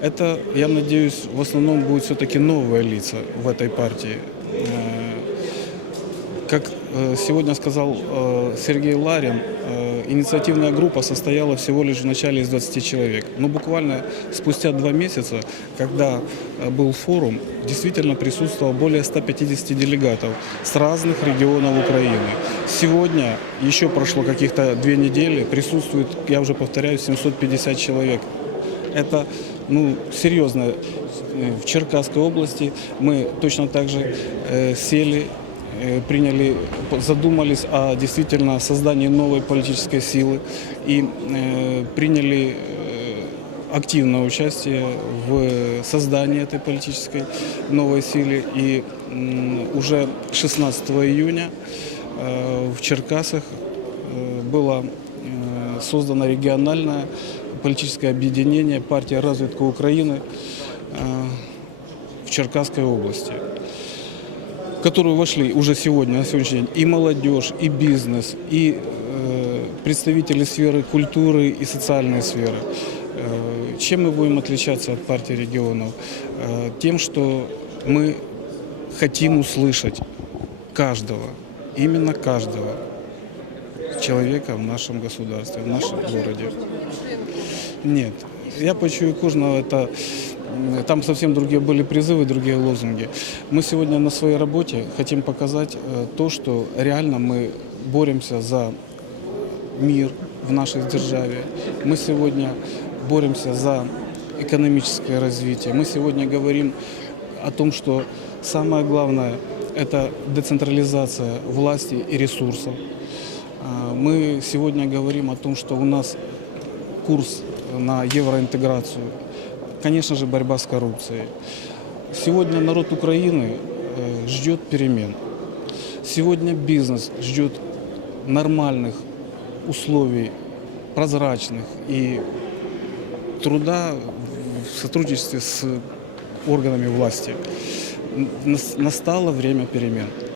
Это, я надеюсь, в основном будут все-таки новые лица в этой партии. Э, Как э, сегодня сказал э, Сергей Ларин, инициативная группа состояла всего лишь в начале из 20 человек. Но буквально спустя два месяца, когда был форум, действительно присутствовало более 150 делегатов с разных регионов Украины. Сегодня, еще прошло каких-то две недели, присутствует, я уже повторяю, 750 человек. Это ну, серьезно. Э, В Черкасской области мы точно так же э, сели, э, приняли, задумались о действительно создании новой политической силы и э, приняли э, активное участие в создании этой политической новой силы. И уже 16 июня э, в Черкасах было создано региональное политическое объединение партия разведка Украины э, в Черкасской области в которую вошли уже сегодня, на сегодняшний день, и молодежь, и бизнес, и э, представители сферы культуры и социальной сферы. Э, чем мы будем отличаться от партии регионов? Э, тем, что мы хотим услышать каждого, именно каждого человека в нашем государстве, в нашем городе. Нет. Я почую кожного, это там совсем другие были призывы, другие лозунги. Мы сегодня на своей работе хотим показать э, то, что реально мы боремся за мир в нашей державе. Мы сегодня боремся за экономическое развитие. Мы сегодня говорим о том, что самое главное – это децентрализация власти и ресурсов. А, Мы сегодня говорим о том, что у нас курс на евроинтеграцию, конечно же, борьба с коррупцией. Сегодня народ Украины э, ждет перемен. Сегодня бизнес ждет нормальных условий, прозрачных и труда в сотрудничестве с органами власти. Настало время перемен.